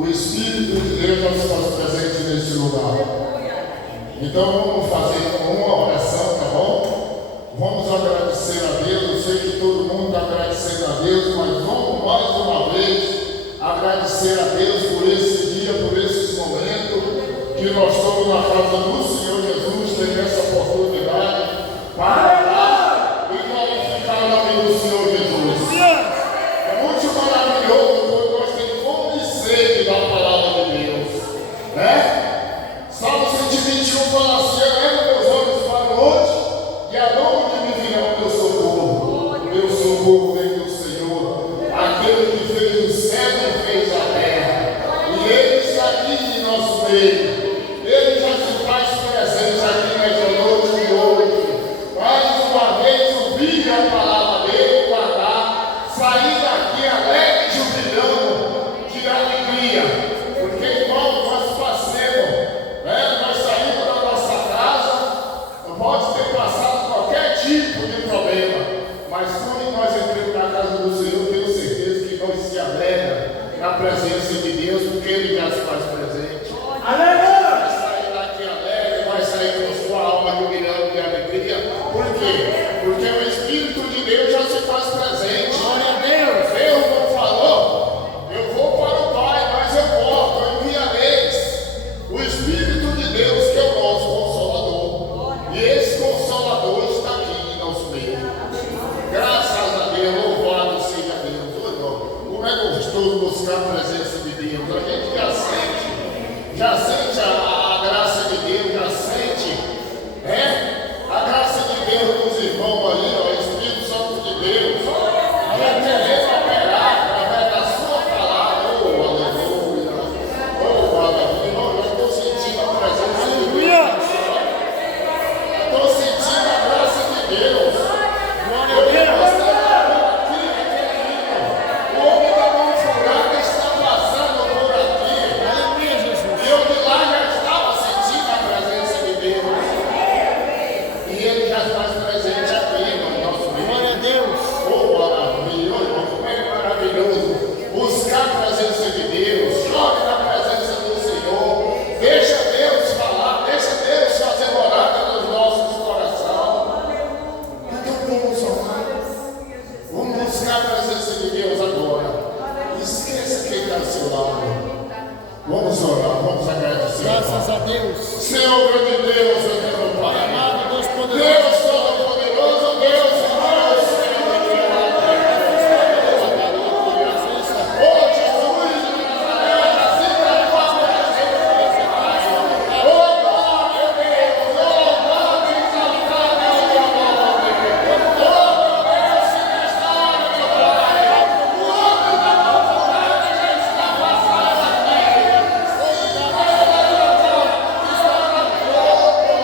O Espírito de Deus já se faz presente neste lugar. Então vamos fazer uma oração, tá bom? Vamos agradecer a Deus. Eu sei que todo mundo está agradecendo a Deus, mas vamos mais uma vez agradecer a Deus por esse dia, por esses momentos que nós estamos na casa do Senhor Jesus, tendo essa oportunidade para orar e glorificar o nome do Senhor Jesus. É muito maravilhoso quando nós temos fome e sede da palavra de Deus, né? Salmo 121 fala assim: eleva meus olhos para o monte, e aonde me virá o meu socorro? Meu socorro vem do Senhor, aquele que fez o céu e fez a terra, e Ele está aqui em nosso meio. Ele já se faz presente aqui nesta noite de hoje. Mais uma vez ouvir a palavra dele, guardar, sair daqui alegre, jubilando, de alegria, porque irmão, nós passemos, né? Nós saímos da nossa casa, pode ter passado qualquer tipo de problema, mas quando nós entramos na casa do Senhor, tenho certeza que nós se alegra na presença de Deus, porque Ele já se faz presente. Aleluia! Vai sair daqui alegre, vai sair com sua alma jubilando de alegria. Por quê? Porque o Espírito de Deus já se faz presente. Glória a Deus! Deus não falou, eu vou para o Pai, mas eu volto, eu enviareis o Espírito de Deus, que é o nosso Consolador. E esse Consolador está aqui em nosso meio. Graças a Deus, louvado seja Deus. Como é gostoso buscar a presença de Deus. A gente já sente a graça de Deus, já sente, né? A graça de Deus nos irmãos ali, ó, o Espírito Santo de Deus, vai querer operar através da sua palavra. Oh, aleluia! Oh, aleluia! Eu estou sentindo a presença de Deus. Eu estou sentindo a graça de Deus. Eu gostei aqui, aquele hino. O homem da mão furada está passando por aqui. Eu de lá já estava sentindo a presença de Deus. E Ele já faz presente aqui no nosso meio. Glória a Deus. Oh, maravilhoso, como é maravilhoso buscar a presença de Deus. Chore na presença do Senhor. Deixa Deus falar, deixa Deus fazer morada nos nossos corações. Então vamos orar. Vamos buscar a presença de Deus agora. Esqueça quem está ao seu lado. Vamos orar, vamos agradecer. Graças a Deus. Senhor grande Deus, eterno Pai. Amado Deus poderoso. Deus todo-poderoso, Deus amado, Senhor. Oh Jesus de Nazaré, assim na tua presença, Pai. Oh glória a Deus, oh glória e exaltada é o teu nome. Oh Deus, se restaura, meu Pai. O homem da mão furada já está passando aqui. Oh,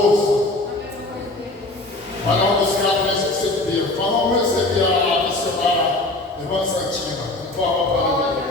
força para não buscar a presença de Deus. Então vamos receber a missionária irmã Santina. Por favor, para Deus.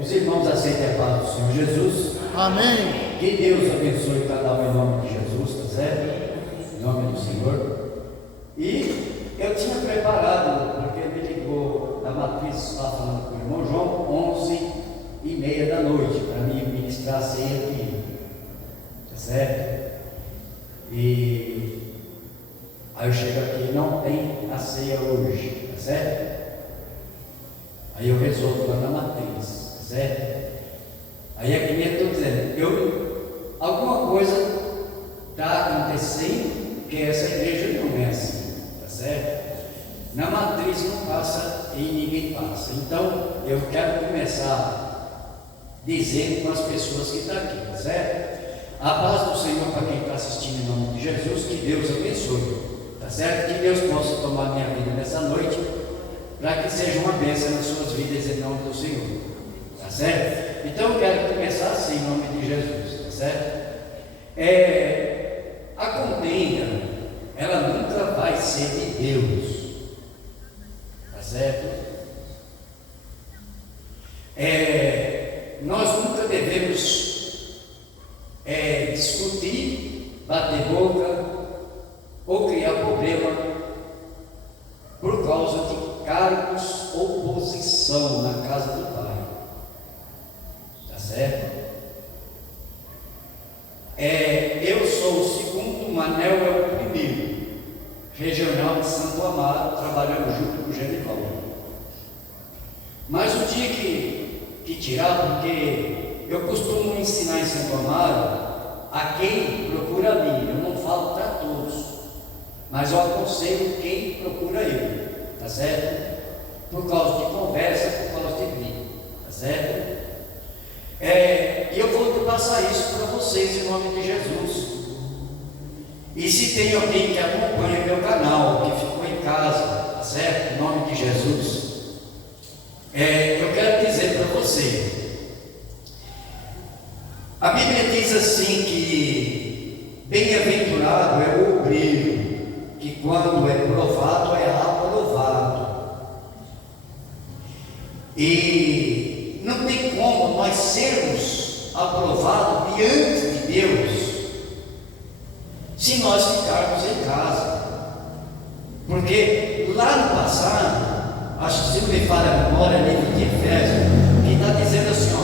Os irmãos aceitem a paz do Senhor Jesus. Amém. Que Deus abençoe cada um em nome de Jesus, tá certo? Em nome do Senhor. E eu tinha preparado, porque ele me ligou da matriz, estava falando com o irmão João, 11h30 da noite, para mim ministrar a ceia aqui, tá certo? E aí eu chego aqui, não tem a ceia hoje, tá certo? Aí eu resolvo lá na matriz, tá certo? Aí é que nem eu estou dizendo, alguma coisa está acontecendo que essa igreja não é assim, tá certo? Na matriz não passa e ninguém passa. Então eu quero começar dizendo para as pessoas que estão aqui, tá certo? A paz do Senhor para quem está assistindo em nome de Jesus, que Deus abençoe. tá certo? Que Deus possa tomar minha vida nessa noite, para que seja uma bênção nas suas vidas em nome do Senhor, tá certo? Então eu quero começar assim em nome de Jesus, tá certo? A contenda, ela nunca vai ser de Deus, tá certo? Nós nunca devemos discutir, bater boca ou criar problema por causa de cargos ou posição na casa do Pai, tá certo? Eu sou o segundo, Manel é o primeiro, regional de Santo Amaro, trabalhando junto com o Genival. Mas o dia que tirar, porque eu costumo ensinar em Santo Amaro a quem procura a mim, eu não falo para todos, mas eu aconselho quem procura eu, tá certo? Por causa de conversa, por causa de briga, tá certo? E eu vou passar isso para vocês em nome de Jesus. E se tem alguém que acompanha meu canal, que ficou em casa, tá certo? Em nome de Jesus, eu quero dizer para você, a Bíblia diz assim que bem-aventurado é o obreiro, que quando é provado é aprovado. E não tem como nós sermos aprovados diante de Deus se nós ficarmos em casa. Porque lá no passado, acho que se não me falha a memória, livro de Efésios, que está dizendo assim, ó,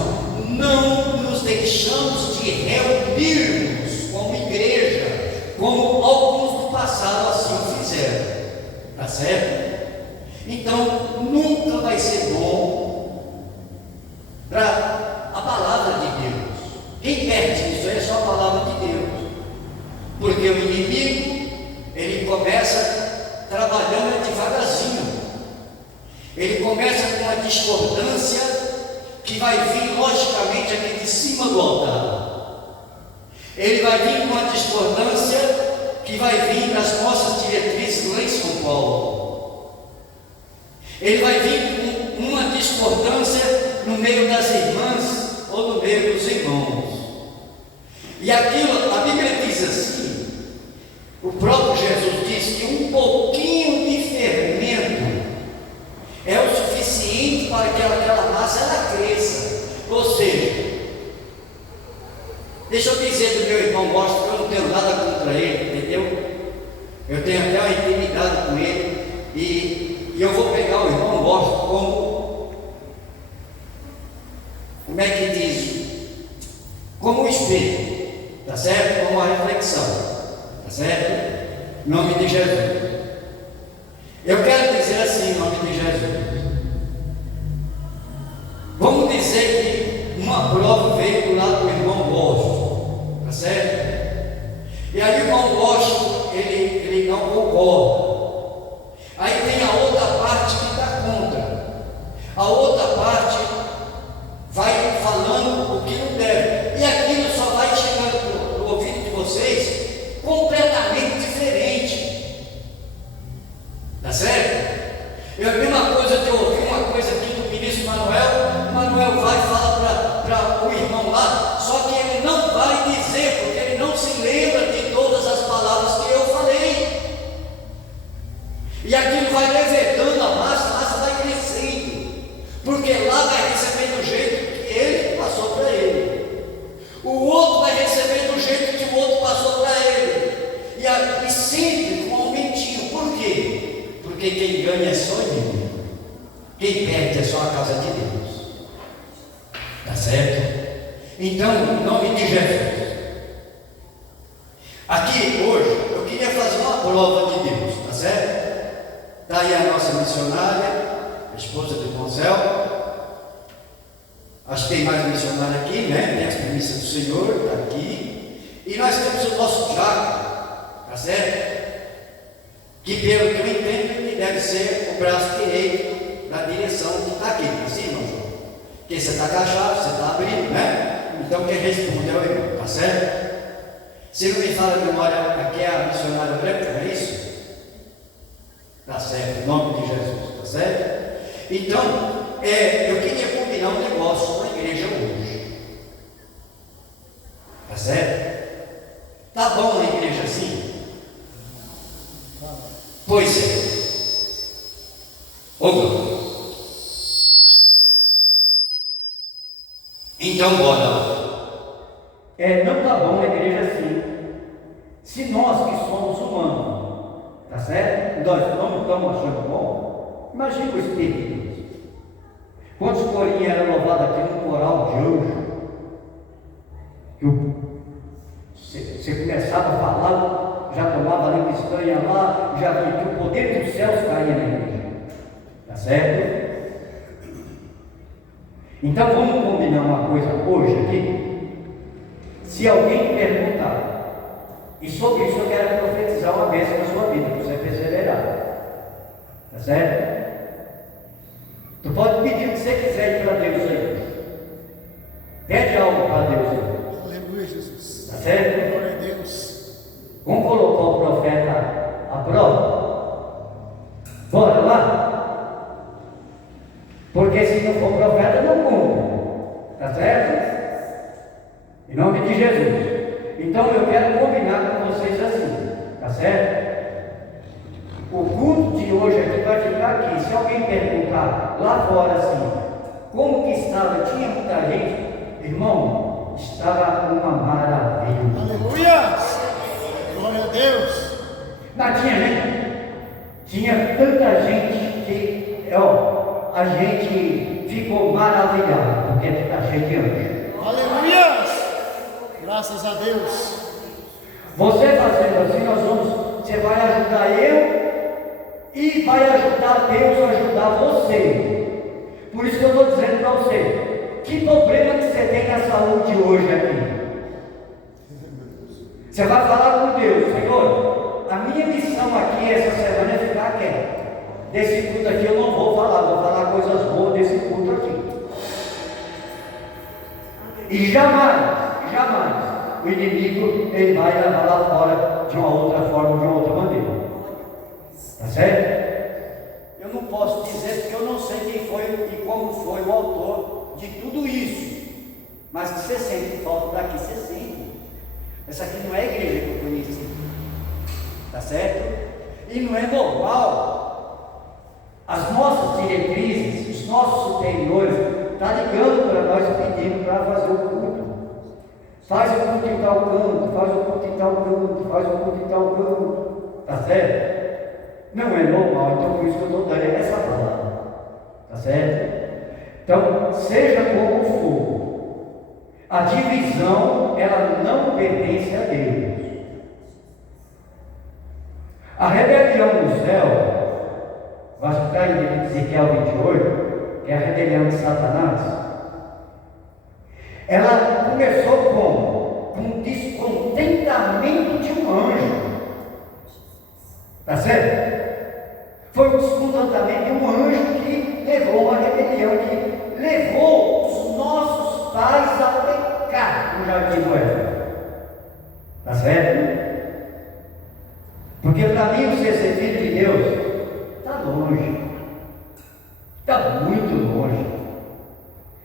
não nos deixamos de reunirmos como igreja, como alguns do passado assim o fizeram, tá certo? Então nunca vai ser bom para a palavra de Deus. Quem perde isso é só a palavra de Deus, porque o inimigo, ele começa trabalhando devagarzinho, ele começa com uma discordância que vai vir logicamente aqui de cima do altar, ele vai vir com uma discordância que vai vir das nossas diretrizes lá em São Paulo, ele vai vir com uma discordância no meio das irmãs ou no meio dos irmãos. E aquilo, a Bíblia diz assim, o próprio Jesus diz que um pouquinho de fermento é o suficiente para que aquela massa ela cresça. Ou seja, deixa eu dizer do meu irmão Bosta, que eu não tenho nada contra ele, entendeu? Eu tenho até uma intimidade com ele, e eu vou pegar o irmão Bosta como é que diz? Como um espelho, tá certo? Como uma reflexão, tá certo? Em nome de Jesus. Eu quero dizer assim, em nome de Jesus. Vamos dizer que uma prova veio do lado do irmão Bosch, tá certo? E aí o irmão Bosch, ele não concorda. Aí tem a outra parte que está contra. A outra parte vai falando o que não deve, e aquilo só vai chegando no ouvido de vocês completamente diferente, tá certo? É a mesma coisa de ouvir uma coisa aqui do ministro Manuel, o Manuel vai falar para o irmão lá, só que ele não vai dizer, porque ele não se lembra de todas as palavras que eu falei, e aquilo vai levantando a massa vai crescendo, porque lá vai receber do jeito que ele passou para ele, o outro vai receber do jeito que o outro passou para ele, e sempre com um aumentinho. Por quê? Porque quem ganha é só ele, quem perde é só a casa de Deus, tá certo? Então, em nome de Jesus, aqui hoje eu queria fazer uma prova de Deus, tá certo? Está aí a nossa missionária, a esposa do irmão Zé. Acho que tem mais missionário aqui, né? Tem as primícias do Senhor, está aqui. E nós temos o nosso diácono, tá certo? Que pelo que eu entendo, ele deve ser o braço direito da direção que está aqui, assim, irmão João? Porque você está agachado, você está abrindo, né? Então quem responde é o irmão, tá certo? Se não me fala a memória, aqui é a missionária branca, não é isso? Então, eu queria combinar um negócio com a igreja hoje. Tá certo? Tá bom a igreja assim? Pois é. Então bora. Não tá bom a igreja assim. Se nós que somos humanos, tá certo? Nós não estamos achando bom. Imagina o Espírito de Deus. Quantos corinhos eram louvados aqui no coral de anjo? Você começava a falar, já tomava a língua estranha lá, já via que o poder dos céus caía na igreja. Tá certo? Então vamos combinar uma coisa hoje aqui. Se alguém perguntar, e sobre isso eu quero profetizar uma bênção na sua vida, para você perseverar. Tá certo? Tu pode pedir o que você quiser para Deus aí. Pede algo para Deus aí. Aleluia, Jesus. Tá certo? Glória a Deus. Vamos colocar o profeta à prova? Bora lá? Porque se não for profeta, não cumpre. Tá certo? Em nome de Jesus. Então eu quero combinar com vocês assim. Tá certo? O culto de hoje aqui vai ficar aqui. Se alguém perguntar lá fora assim, como que estava? Tinha muita gente. Irmão, estava uma maravilha. Aleluia! Glória a Deus! Não tinha gente. Tinha tanta gente que a gente ficou maravilhado, porque está cheio de anjo. Aleluia! Graças a Deus! Você fazendo assim, você vai ajudar eu e vai ajudar Deus a ajudar você. Por isso que eu estou dizendo para você, que problema que você tem na saúde hoje aqui? Você vai falar com Deus, Senhor, a minha missão aqui essa semana é ficar quieto. Desse culto aqui eu não vou falar coisas boas desse culto aqui. E jamais o inimigo ele vai levar lá fora de uma outra forma, de uma outra maneira. Tá certo? Eu não posso dizer porque eu não sei quem foi e como foi o autor de tudo isso. Mas que você sente falta daqui, você sente. Essa aqui não é a igreja que eu conheci. Tá certo? E não é normal. As nossas diretrizes, os nossos superiores, estão ligando para nós pedindo para fazer o culto. Faz o culto em tal canto, faz o culto em tal canto, faz o culto em tal canto. Tá certo? Não é normal, então por isso que eu estou dando essa palavra. Tá certo? Então, seja como for, a divisão, ela não pertence a Deus. A rebelião no céu, vai estar em Ezequiel 28, é a rebelião de Satanás. Ela começou como? Com um descontentamento de um anjo. Tá certo? Foi um descontentamento de um anjo que levou uma rebelião, que levou os nossos pais a pecar no jardim do Éden. Tá certo? Porque para mim você ser filho de Deus está longe. Está muito longe.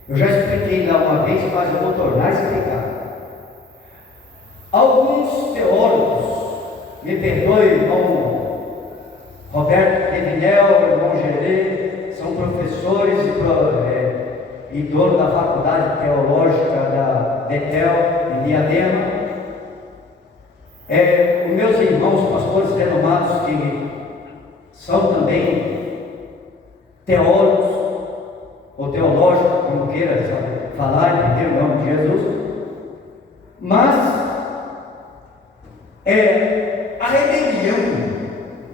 Eu já expliquei lá uma vez, mas eu vou tornar a explicar. Alguns teólogos, me perdoe, irmão Roberto Pevinel, irmão Gerê, são professores e dono da faculdade teológica da Betel, em Diadema. Os meus irmãos, pastores renomados, que são também teólogos, ou teológicos, como queira falar, entender o nome de Jesus. Mas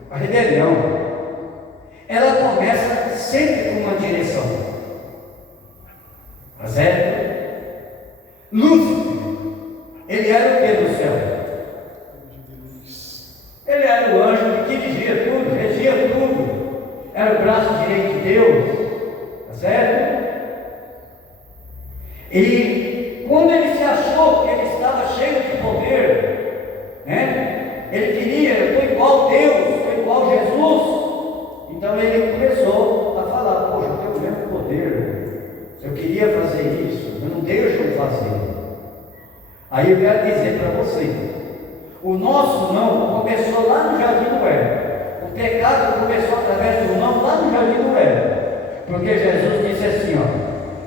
a rebelião, ela começa sempre com uma direção. Tá certo? Lúcifer, ele era o que do céu? Ele era o anjo que dirigia tudo, regia tudo. Era o braço direito de Deus. Tá certo? E quando ele se achou que ele estava cheio de poder, né? Ele queria, eu estou igual a Deus, estou igual a Jesus. Então ele começou a falar, poxa, dele. Aí eu quero dizer para você, o nosso não começou lá no Jardim do Éden. O pecado começou através do não lá no Jardim do Éden. Porque Jesus disse assim, ó: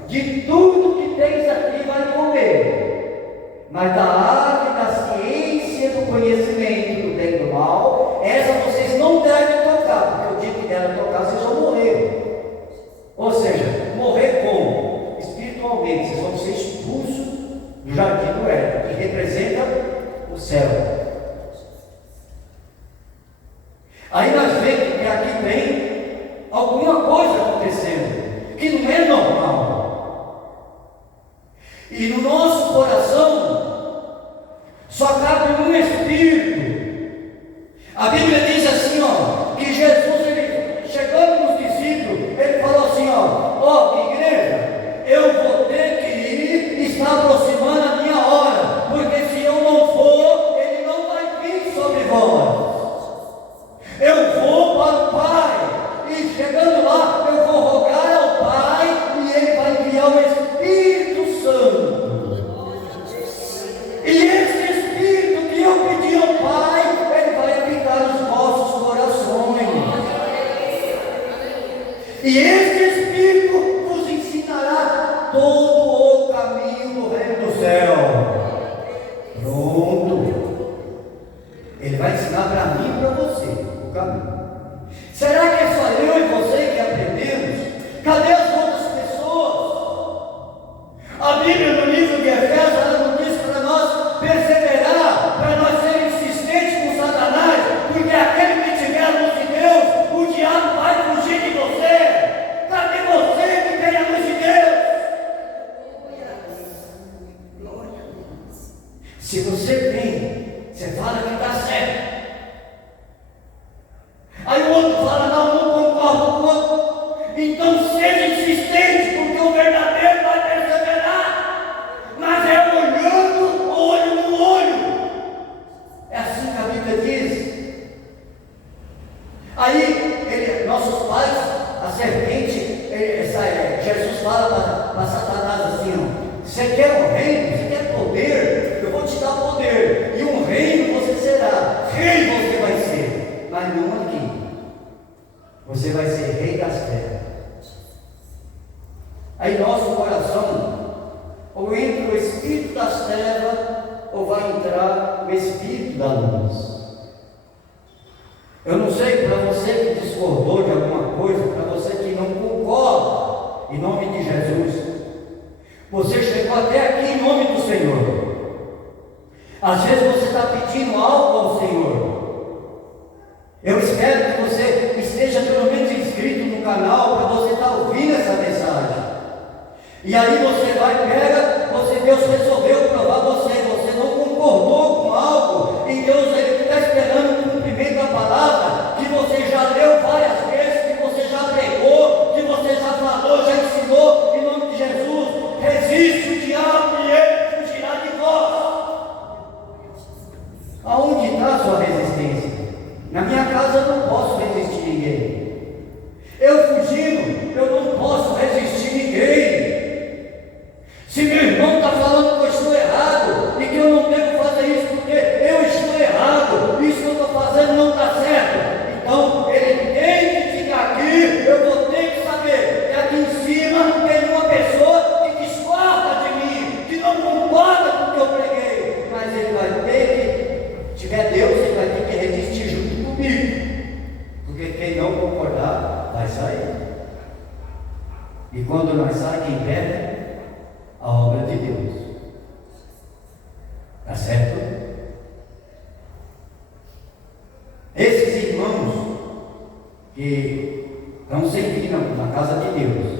de tudo que tens aqui vai comer, mas da árvore da ciência do conhecimento do bem e do mal, essa vocês não devem tocar, porque o dia que dela tocar vocês vão morrer. Ou seja, morrer como? Espiritualmente, vocês vão ser expulsos do Jardim do Éden, que representa o céu. Aí nós vemos que aqui tem alguma coisa acontecendo que não é normal. E no nosso coração só cabe um espírito. A Bíblia diz assim, ó, que Jesus, ele, chegando nos discípulos, ele falou assim, ó, igreja, eu vou ter que ir, está aproximando a minha hora, porque se eu não for, ele não vai vir sobre vós. Eu vou para o Pai, e chegando lá, eu vou rogar ao Pai, e Ele vai enviar o Espírito Santo. E esse Espírito que eu pedi ao Pai, Ele vai habitar os vossos corações. E esse Espírito vos ensinará todo o caminho do reino do céu. Pronto. Ele vai ensinar para mim e para você o caminho. Será que é só eu e você que aprendemos? Cadê as outras pessoas? A Bíblia no livro de Efésios, ela não diz para nós perseverar, para nós ser insistentes com Satanás, porque aquele que tiver a luz de Deus, o diabo vai fugir de você. Cadê você que tem a luz de Deus? Se você tem, você fala que está certo. Aí o outro fala, não concordo com o outro. Então seja insistente, porque o verdadeiro vai perseverar. Mas é olhando, olho no olho. É assim que a Bíblia diz. Aí, nossos pais, a serpente, Jesus fala para Satanás assim, ó: você quer um reino? Você quer poder? Eu vou te dar poder. E um reino você será. Rei você vai ser. Mas não aqui. Você vai ser rei das terras. Aí nosso coração, ou entra o espírito das trevas, ou vai entrar o espírito da luz. Eu não sei, para você que discordou de alguma coisa, para você que não concorda, em nome de Jesus, você chegou até aqui em nome do Senhor. Às vezes você está pedindo algo ao Senhor. Eu espero que você esteja pelo menos inscrito no canal para você estar ouvindo essa mensagem. E aí você vai, Deus resolveu provar você não concordou com algo, e Deus está esperando o cumprimento da palavra, que você já leu várias vezes, que você já pregou, que você já falou, já ensinou, em nome de Jesus. Resiste o diabo e ele fugirá de vós. Aonde está a sua resistência? Na minha casa eu não posso resistir ninguém. Eu fugindo, eu não posso resistir ninguém. Se meu irmão está falando que eu estou errado e que eu não devo fazer isso porque eu estou errado, isso que eu estou fazendo não está certo, então ele tem que ficar aqui. Eu vou ter que saber que aqui em cima tem uma pessoa que discorda de mim, que não concorda com o que eu preguei, mas ele vai ter que, tiver Deus, ele vai ter que resistir junto comigo, porque quem não concordar vai sair. E quando nós saímos, quem perde? A obra de Deus. Está certo? Esses irmãos que estão servindo na casa de Deus,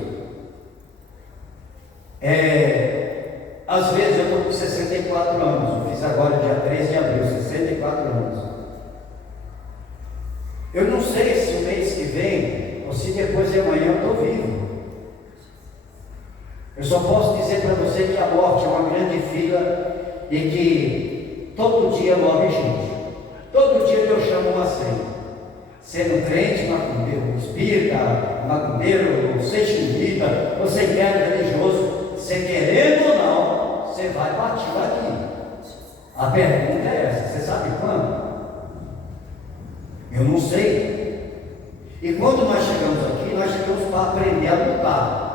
às vezes eu estou com 64 anos, eu fiz agora dia 13 de abril, 64 anos. Eu não sei se o mês que vem, ou se depois de amanhã eu estou vivo. Eu só posso dizer para você que a morte é uma grande fila e que todo dia morre gente. Todo dia Deus chama uma senha. Sendo crente, macumbeiro, espírita, macumbeiro, você espírita, você quer religioso, você querendo ou não, você vai partir daqui. A pergunta é essa: você sabe quando? Eu não sei. E quando nós chegamos aqui, nós chegamos para aprender a lutar.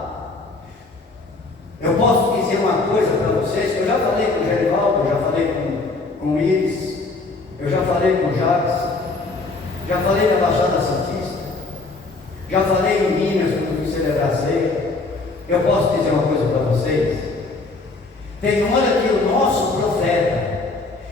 Eu posso dizer uma coisa para vocês, que eu já falei com o Gerivaldo, eu já falei com o Iris, eu já falei com o Jacques, já falei na Baixada Santista, já falei em Minas, quando fui celebrar a ceia. Eu posso dizer uma coisa para vocês? Tem hora que o nosso profeta,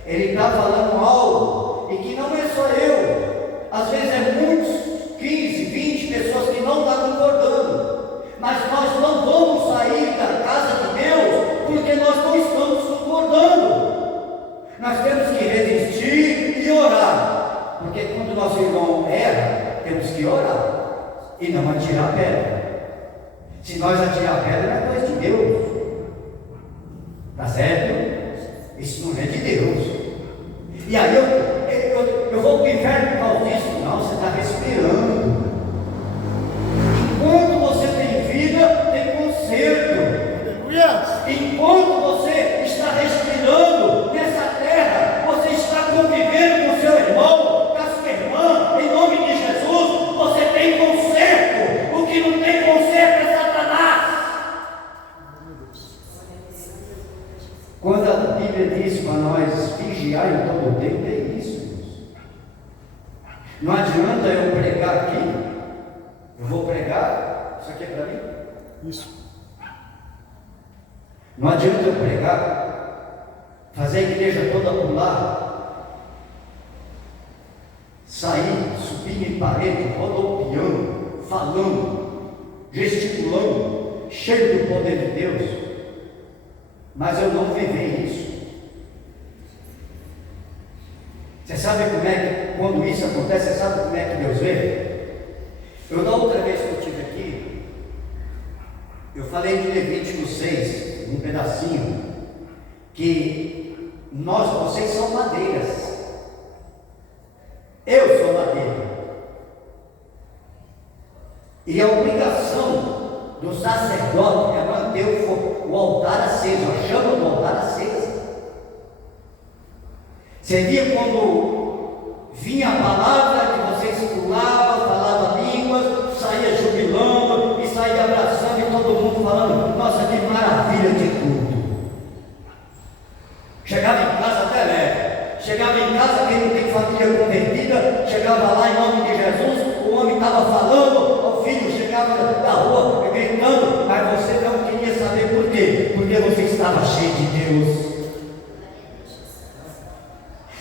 ele está falando algo, e que não é só eu, às vezes é muitos, 15, 20 pessoas que não estão concordando, mas nós não vamos sair da casa de Deus, porque nós não estamos concordando. Nós temos que resistir e orar, porque quando o nosso irmão erra, temos que orar, e não atirar a pedra. Se nós atirar a pedra, é coisa de Deus, tá certo? Isso não é de Deus. E aí eu vou para o inferno por causa disso? Não, você está respirando. Enquanto você tem vida, tem conserto. Enquanto você está respirando nessa terra, você está convivendo com seu irmão, com a sua irmã, em nome de Jesus, você tem conserto. O que não tem conserto é Satanás. Quando a Bíblia diz para nós vigiar em todo o tempo, é isso, irmãos. Não adianta eu pregar aqui, eu vou pregar, isso aqui é para mim? Isso. Não adianta eu pregar, fazer a igreja toda pular, sair, subindo em parede, rodopiando, falando, gesticulando, cheio do poder de Deus, mas eu não vivi isso. Você sabe como é que, quando isso acontece, você sabe como é que Deus vê? Eu, da outra vez que eu estive aqui, eu falei de Levítico 6, um pedacinho, que vocês são madeiras, eu sou madeira, e a obrigação do sacerdote é manter o altar aceso, a chama do altar acesa. Você via quando vinha a palavra que vocês pulavam, falavam línguas, saía jubilando e saía abraçando, e todo mundo falando: nossa, que maravilha de culto. Chegava em casa até leve. Chegava em casa, quem não tem família convertida, chegava lá em nome de Jesus, o homem estava falando, o filho chegava da rua gritando, mas você não queria saber por quê? Porque você estava cheio de Deus.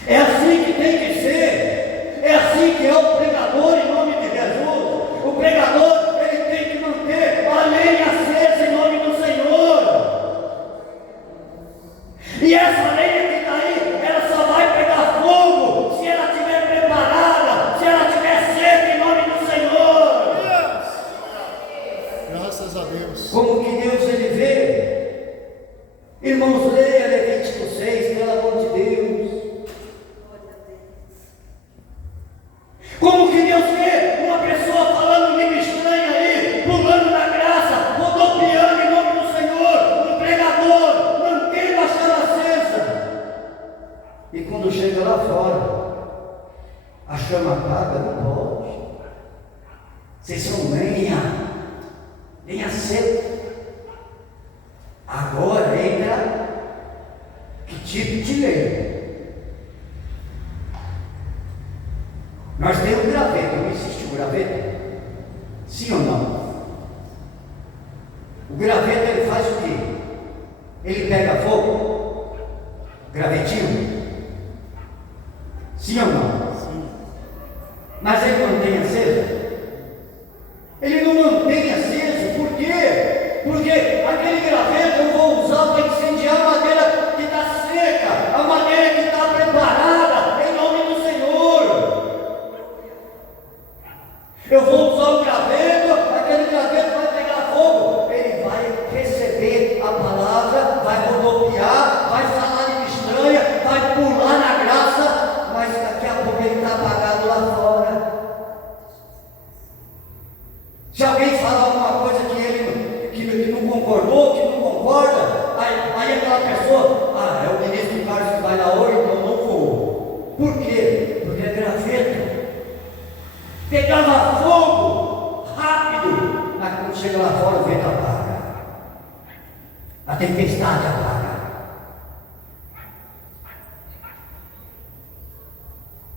É assim que tem que ser. É assim que é o pregador em nome de Jesus. O pregador, ele tem que manter a lenha acesa em nome do Senhor. E essa lenha que está aí, ela só vai pegar fogo se ela estiver preparada, se ela estiver seca em nome do Senhor. Graças a Deus. Como que Deus ele vê? Irmãos, leia Levítico 6, pelo amor de Deus. Como que Deus vê uma pessoa falando língua estranha aí, pulando na graça, rodopiando em nome do Senhor, um pregador, mantendo a chama acesa, e quando chega lá fora, a chama apaga? Não pode. Vocês são lenha seca. Agora entra que tipo de lenha? Nós temos graveto, não existe o graveto? Sim ou não? O graveto ele faz o quê? Ele pega fogo? Gravetinho? Sim ou não? Sim. Mas ele mantém aceso? Ele não mantém aceso, por quê? Porque aquele graveto eu vou usar para incendiar a madeira que está seca, a madeira que está preparada, em nome do Senhor. Eu vou usar o graveto, aquele graveto vai pegar fogo, ele vai receber a palavra, vai rodopiar, vai falar língua estranha, vai pular na graça, mas daqui a pouco ele está apagado lá fora. Se alguém falar alguma coisa que ele não concordou, que não concorda, aí aquela pessoa, é o ministro Carlos que vai lá hoje, então não vou. Por quê? Porque é graveto. Pegava fogo rápido, mas quando chega lá fora o vento apaga, a tempestade apaga.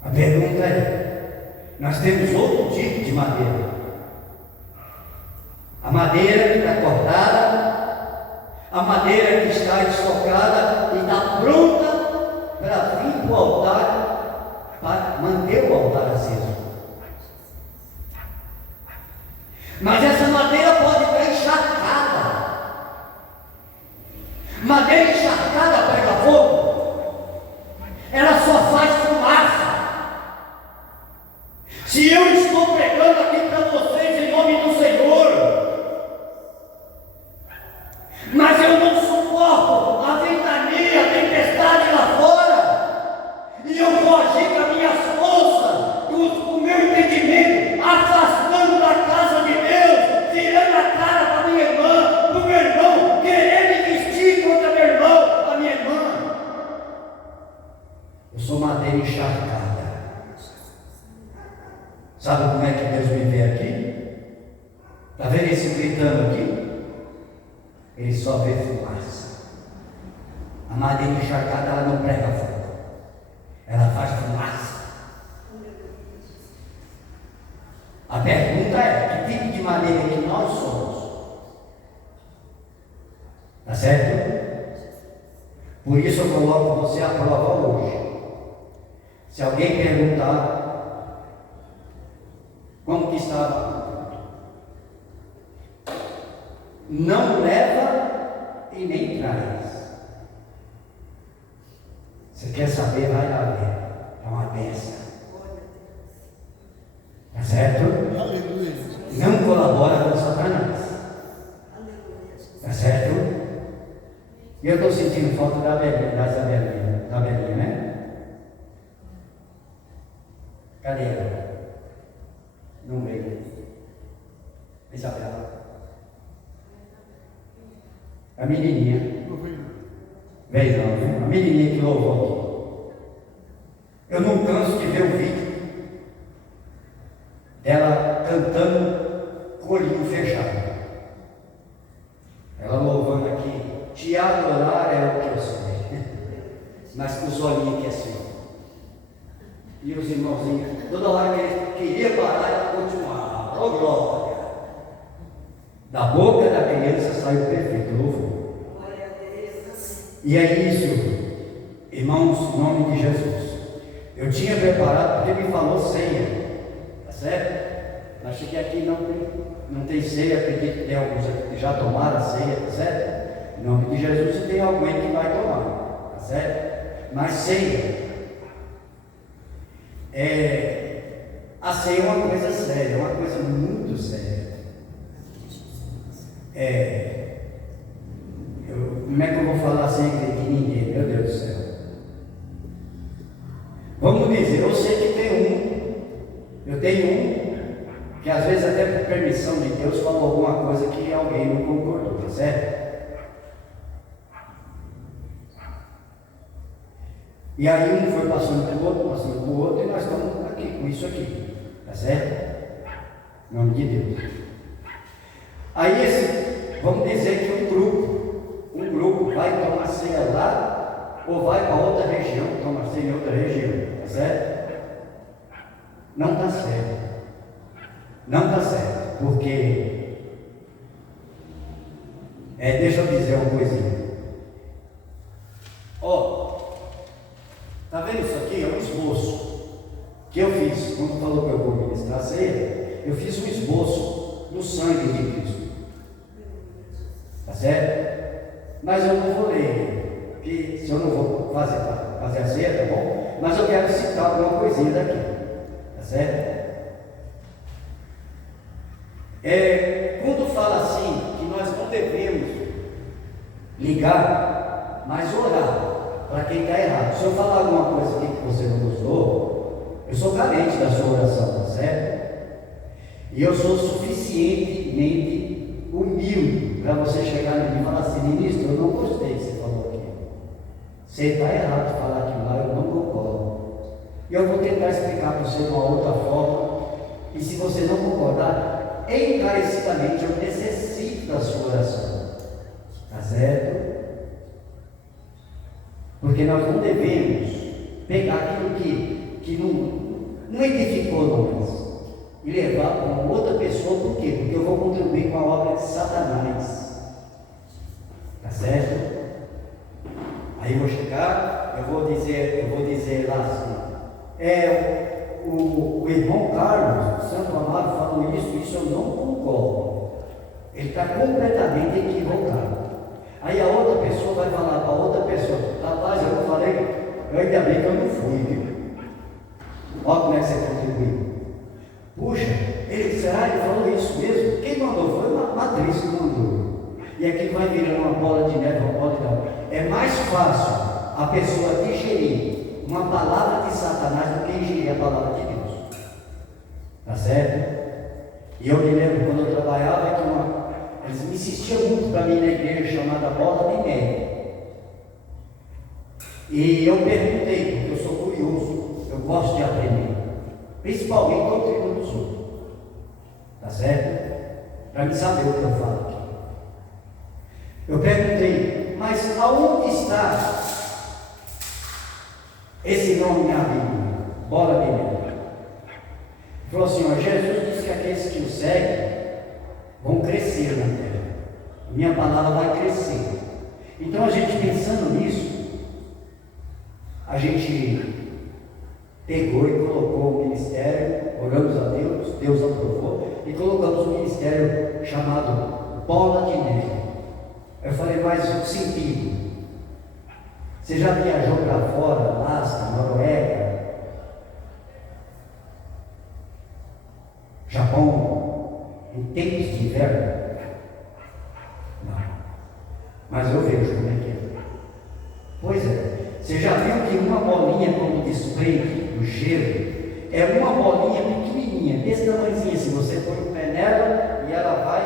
A pergunta é: nós temos outro tipo de madeira. A madeira que está cortada, a madeira que está estocada e está pronta para vir para o altar, para manter o altar aceso. Mas essa madeira pode estar encharcada. Madeira encharcada pega fogo, ela só faz fumaça. Se eu estou pregando aqui para vocês em nome do Senhor, mas eu não suporto a ventania, a tempestade lá fora, e eu vou agir com as minhas forças, com o meu entendimento, afastando da casa de Deus, tirando a cara para minha irmã, para o meu irmão, querendo investir contra meu irmão, a minha irmã. Eu sou madeira encharcada. Sabe como é que Deus me vê aqui? Está vendo esse gritando aqui? Ele só vê fumaça. A madeira encharcada, ela não prega fogo, ela faz fumaça. A pergunta é: que tipo de madeira que nós somos? Tá certo? Por isso eu coloco você à prova hoje. Se alguém perguntar como que estava, não leva e nem traz. Você quer saber, vai lá ver. É uma bênção. Tá certo? Aleluia. Não colabora com Satanás. Tá certo? E eu estou sentindo falta da Belinha, né? Cadê ela? Não veio. Isabela. A menininha. Não veio. Veio não, né? A menininha que louvou aqui. Eu não canso de ver o vídeo dela cantando com o olhinho fechado. Ela louvando aqui. Te adorar é o que eu sei. Mas com os olhinhos aqui assim. E os irmãozinhos, toda hora que eles queriam parar, ela continuava. Oh, glória! Da boca da criança saiu perfeito louvor. E é isso, irmãos, em nome de Jesus. Eu tinha preparado, porque me falou ceia, tá certo? Mas cheguei aqui não tem ceia, acredito que tem alguns aqui que já tomaram a ceia, tá certo? Em nome de Jesus, e tem alguém que vai tomar, tá certo? Mas ceia. A ceia é uma coisa séria, é uma coisa muito séria. Como é que eu vou falar sem acreditar em ninguém? Meu Deus do céu. Vamos dizer, eu sei que eu tenho um, que às vezes até por permissão de Deus falou alguma coisa que alguém não concordou, tá certo? E aí um foi passando para o outro, e nós estamos aqui, com isso aqui, tá certo? Em nome de Deus. Aí vamos dizer que um grupo vai tomar ceia lá, ou vai para outra região, tomar ceia em outra região, tá certo? Não está certo. Não está certo, porque, deixa eu dizer uma coisinha. Está vendo isso aqui? É um esboço que eu fiz. Quando falou que eu vou ministrar a ceia, eu fiz um esboço no sangue de Cristo. Tá certo? Mas eu não vou ler, porque se eu não vou fazer a ceia, tá bom? Mas eu quero citar alguma coisinha daqui. Tá certo? Quando fala assim, que nós não devemos ligar, mas orar para quem está errado. Se eu falar alguma coisa aqui que você não gostou, eu sou carente da sua oração, tá certo? E eu sou suficientemente humilde para você chegar em mim e falar assim: ministro, eu não gostei que você falou aqui. Você está errado de falar aquilo lá, eu não concordo. E eu vou tentar explicar para você de uma outra forma. E se você não concordar, encarecidamente eu necessito da sua oração. Está certo? Porque nós não devemos pegar aquilo que não edificou nós e levar para uma outra pessoa. Por quê? Porque eu vou contribuir com a obra de Satanás. Está certo? Aí eu vou chegar, eu vou dizer lá assim, o irmão Carlos, o Santo Amado, falou isso eu não concordo. Ele está completamente equivocado. Aí a outra pessoa vai falar para a outra pessoa, rapaz, eu não falei, ainda bem que eu não fui, viu? Olha como é que você contribuiu. Puxa, ele falou isso mesmo? Quem mandou? Foi uma matriz que mandou. E aqui vai virando uma bola de neve, uma bola de neve. É mais fácil a pessoa digerir uma palavra de Satanás do que ingerir a palavra de Deus. Tá certo? E eu me lembro quando eu trabalhava que eles me insistiam muito para mim na igreja chamada Bola de Neve. E eu perguntei, porque eu sou curioso, eu gosto de aprender, principalmente com o treino dos outros. Tá certo? Para me saber o que eu falo aqui. Eu perguntei, mas aonde está esse nome na Bíblia? Bola de Neve. Ele falou assim, Jesus disse que aqueles que o seguem vão crescer na terra. Minha palavra vai crescer. Então a gente pensando nisso, a gente pegou e colocou o ministério, oramos a Deus, Deus aprovou, e colocamos um ministério chamado Bola de Neve. Eu falei, mas o sentido? Você já viajou para fora, Alasca, Noruega, Japão, em tempos de inverno? Não. Mas eu vejo como é que é. Pois é. Você já viu que uma bolinha, quando desprende do gelo, é uma bolinha pequenininha, desse tamanhozinho, se você põe o pé nela e ela vai,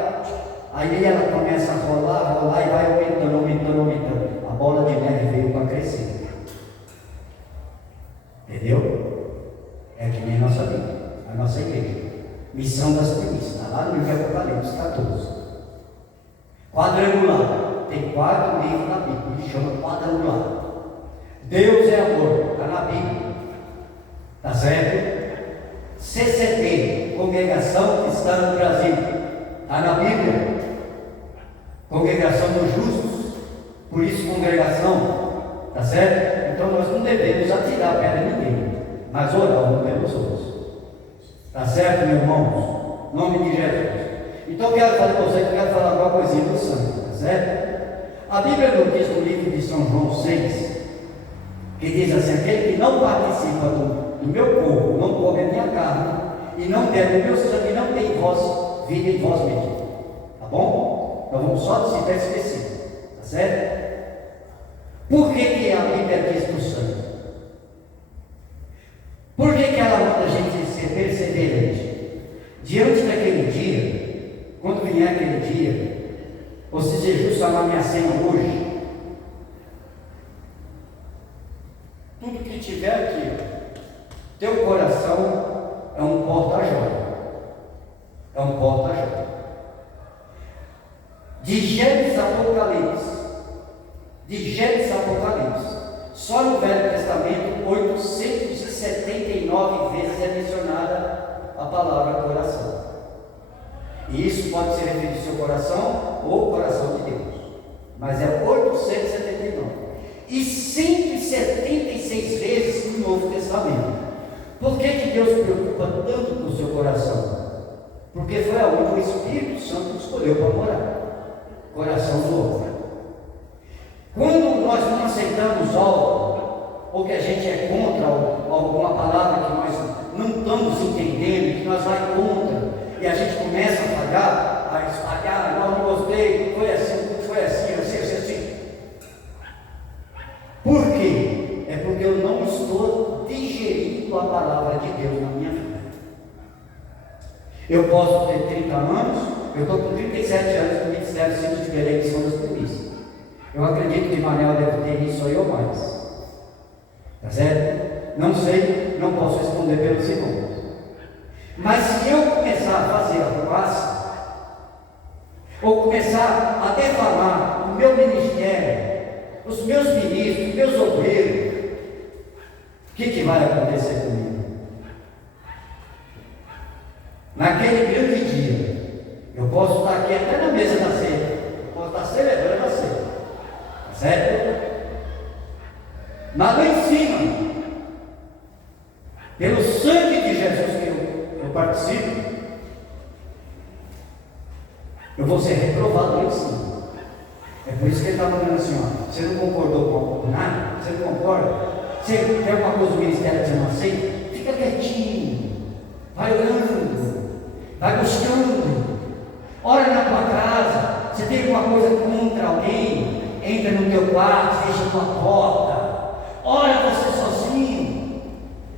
aí ela começa a rolar e vai aumentando. A bola de neve veio para crescer. Entendeu? É que nem a nossa Bíblia, a nossa igreja. Missão das primícias, está lá no livro de Apocalipse 14. Quadrangular. Tem 4 livros na Bíblia, que chama quadrangular. Deus é amor, está na Bíblia. Está certo? CCT, Congregação Cristã no Brasil, está na Bíblia. Congregação dos Justos, por isso congregação, está certo? Então nós não devemos atirar a pedra em ninguém, mas orar uns pelos outros. Está certo, meus irmãos? Em nome de Jesus. Então eu quero falar com você, quero falar alguma coisinha do sangue, está certo? A Bíblia nos diz no livro de São João 6, que diz assim, aquele que não participa do meu corpo, não come a minha carne, e não bebe o meu sangue, não tem vida em vós mesmo. Tá bom? Então vamos só citar específico. Tá certo? Por que a Bíblia diz do sangue? Por que ela manda a gente ser perseverante? Diante daquele dia, quando vier aquele dia, ou se Jesus chamar minha cena hoje, tudo que tiver aqui, teu coração é um porta-joia. É um porta-joia. De Gênesis Apocalipse, só no Velho Testamento, 879 vezes é mencionada a palavra coração. E isso pode se referir ao seu coração ou ao coração de Deus. Mas é 879. E 176 vezes no Novo Testamento. Por que Deus se preocupa tanto com o seu coração? Porque foi aonde o Espírito Santo escolheu para morar. Coração do homem. Quando nós não aceitamos algo, ou que a gente é contra alguma palavra que nós não estamos entendendo, que nós vai contra, e a gente começa a falhar, a espalhar, não gostei, foi assim. Por quê? É porque eu não estou digerindo a palavra de Deus na minha vida. Eu posso ter 30 anos, eu estou com 37 anos no Ministério Simples de Belém, que são das primícias. Eu acredito que Manel deve ter isso aí ou mais. Tá certo? Não sei, não posso responder pelos irmãos. Mas se eu começar a fazer a classe, ou começar a defamar o meu ministério, os meus ministros, os meus obreiros, o que vai acontecer comigo? Naquele grande dia, eu posso estar aqui até na mesa da ceia, eu posso estar celebrando a ceia, tá certo? Mas lá em cima, pelo sangue de Jesus que eu participo, eu vou ser reprovado lá em cima. É por isso que ele está falando assim, ó, você não concordou com nada, você não concorda, você tem alguma coisa do ministério que você não aceita, fica quietinho, vai orando, vai buscando, ora na tua casa, você tem alguma coisa contra alguém, entra no teu quarto, fecha a tua porta, ora você sozinho,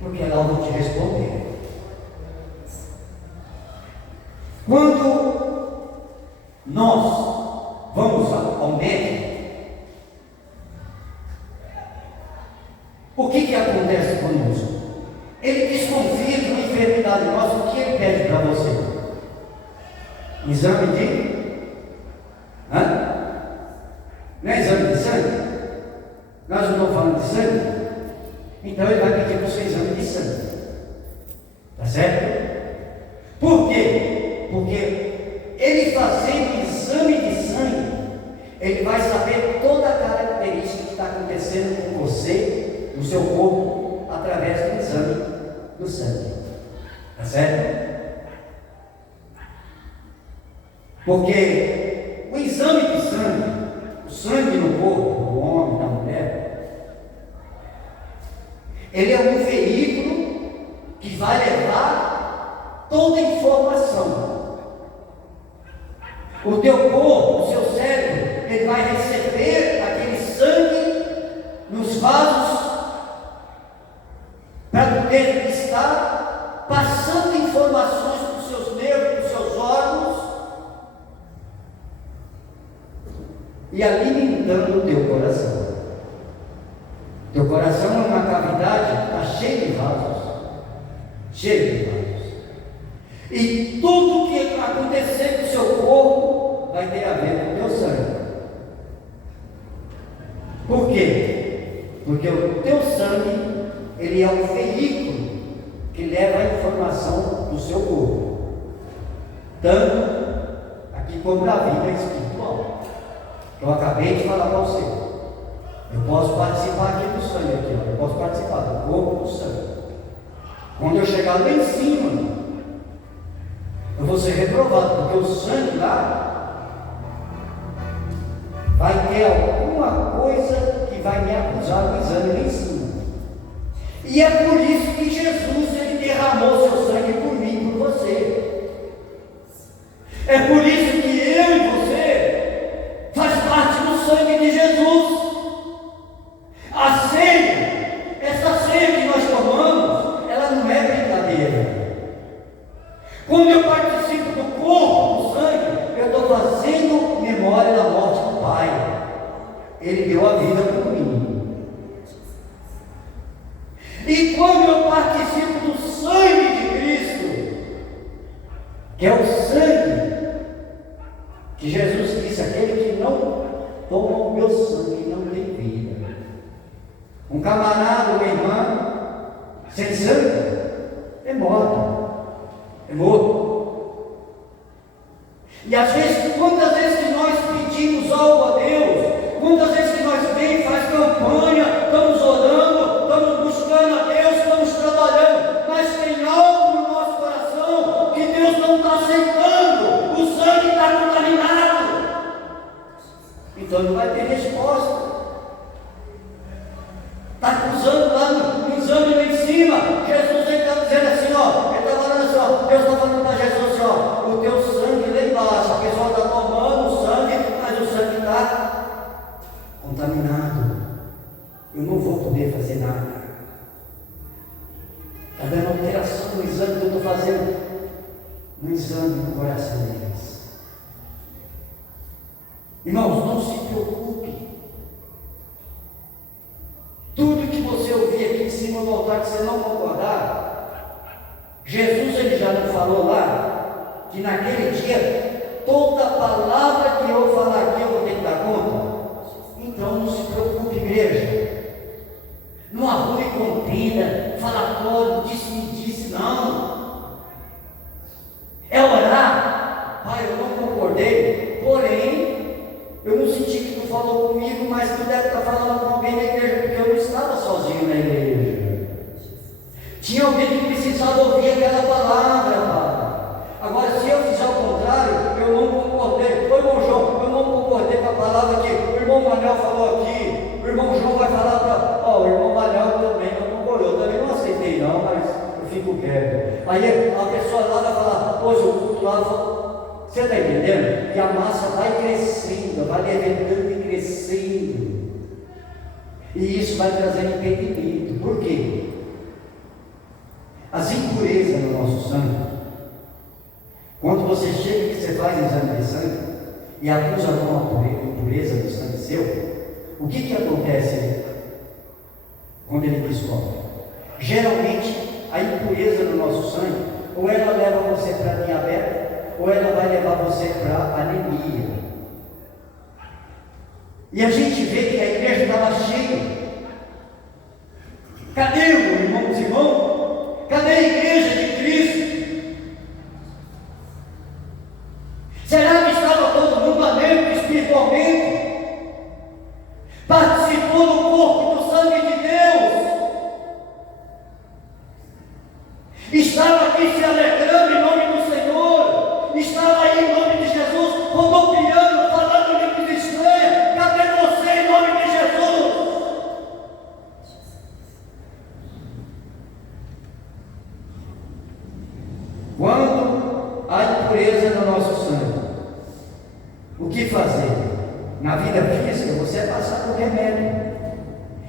porque lá eu vou te responder. Quando nós vamos ao médico, o que acontece conosco? Ele desconfia de uma enfermidade nossa. O que ele pede para você? Exame de? Não é exame de sangue? Nós não estamos falando de sangue? Então ele vai pedir para você exame de sangue. Tá certo? Por quê? Porque ele fazendo exame de sangue, ele vai saber toda a característica que está acontecendo com você, no seu corpo, através do exame do sangue. Tá certo? Porque o exame de sangue, o sangue no corpo do homem, da mulher, ele é um veículo que vai levar toda a informação. O teu corpo, o seu cérebro, ele vai receber aquele sangue nos vasos para poder estar passando informações para os seus nervos, para os seus órgãos e alimentando o teu coração. Teu coração é uma cavidade, está cheio de vasos, cheio de vasos. E tudo que acontecer com o seu corpo vai ter a ver com o teu sangue. Por quê? Porque o teu sangue, ele é um veículo que leva a informação do seu corpo, tanto aqui como na vida espiritual. Eu acabei de falar para você. Eu posso participar aqui do sangue, aqui, ó. Eu posso participar do corpo do sangue. Quando eu chegar lá em cima, eu vou ser reprovado, porque o sangue lá vai ter alguma coisa que vai me acusar no exame lá em cima. E é por isso que Jesus, ele derramou seu sangue por mim e por você. É por isso que eu e você faz parte do sangue de Jesus. A ceia, essa ceia que nós tomamos, ela não é brincadeira. Quando eu participo do corpo, do sangue, eu estou fazendo memória da morte do Pai. Ele deu a vida por mim. E quando eu participo do sangue de Cristo, que é o sangue que Jesus disse, aquele que não toma o meu sangue não tem vida. Um camarada, uma irmã, sem sangue, é morto. É morto. E às vezes, quantas vezes que nós pedimos algo a Deus, quantas vezes que nós vem, faz campanha, estamos orando, estamos buscando a Deus, estamos trabalhando, mas tem algo no nosso coração que Deus não está aceitando, o sangue está contaminado, então não vai ter resposta. Está acusando lá no exame lá em cima. Jesus está dizendo assim, ó, ele está falando assim, ó, Deus está falando para Jesus assim, ó, o teu sangue lá embaixo, a pessoa está tomando o sangue, mas o sangue está contaminado. Eu não vou poder fazer nada. Está dando alteração no exame que eu estou fazendo, no exame do coração deles. Irmãos, não se preocupe. Tudo que você ouvir aqui falou lá que naquele dia, toda palavra que eu falar aqui eu vou ter que dar conta. Então não se preocupe, igreja. Não arrume contenda, falatório, disse, não. É orar. Pai, eu não concordei, porém, eu não senti que tu falou comigo, mas tu deve estar falando com alguém na igreja, porque eu não estava sozinho na igreja. Tinha alguém que precisava ouvir aquela palavra, Pai. Agora, se eu fizer o contrário, eu não concordei. Ô irmão João, eu não concordei com a palavra que o irmão Manuel falou aqui. O irmão João vai falar para. O irmão Manuel também não concordou. Eu também não aceitei, não, mas eu fico quieto. Aí a pessoa lá vai falar: hoje o culto lá falou. Você está entendendo? E a massa vai crescendo, vai levantando e crescendo. E isso vai trazendo impedimento. Por quê? As impurezas no nosso sangue. Quando você chega e você faz exame de sangue e acusa alguma impureza do sangue seu, o que acontece quando ele descobre? Geralmente, a impureza no nosso sangue, ou ela leva você para diabetes, ou ela vai levar você para anemia. E a gente vê que a igreja estava cheia. Cadê, irmãos e irmãos? Cadê a igreja de Cristo? Será que estava todo mundo anêmico espiritualmente? Participou do corpo e do sangue de Deus? Estava aqui se alegrando em nome do Senhor? Estava aí em nome de Jesus, rodopiando, falando línguas estranhas? Cadê você em nome de Jesus? Quando há impureza no nosso sangue, o que fazer? Na vida física você é passar por remédio,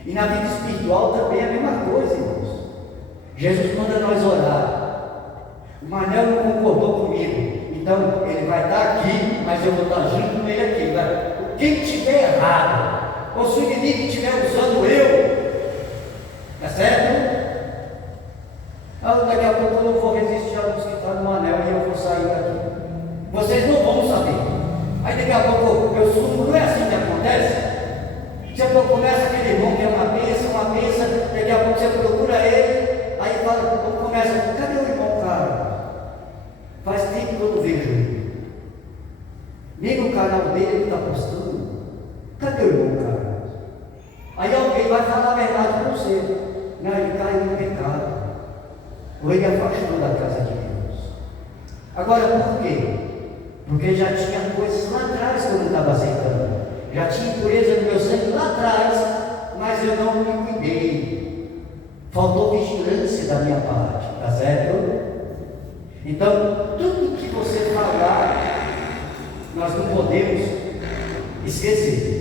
e na vida espiritual também é a mesma coisa, irmãos. Jesus manda nós orar. O Manel não concordou comigo, então ele vai estar aqui, mas eu vou estar junto com ele aqui. Quem estiver errado, ou se o inimigo estiver usando eu, tá certo? Daqui a pouco eu não vou resistir a luz que está no anel e eu vou sair daqui. Vocês não vão saber. Aí daqui a pouco eu sumo, não é assim que acontece? Você começa aquele irmão que é uma bênção, daqui a pouco você procura ele, aí fala, começa, cadê o irmão, cara? Faz tempo que eu não vejo ele. Nem no canal dele ele está postando. Cadê o irmão, cara? Aí alguém vai falar a verdade para você. Não, ele caiu no pecado. Ou ele afastou da casa de Deus. Agora por quê? Porque já tinha coisas lá atrás que eu não estava aceitando. Já tinha impureza no meu sangue lá atrás, mas eu não me cuidei. Faltou vigilância da minha parte, tá certo? Então, tudo que você falar, nós não podemos esquecer.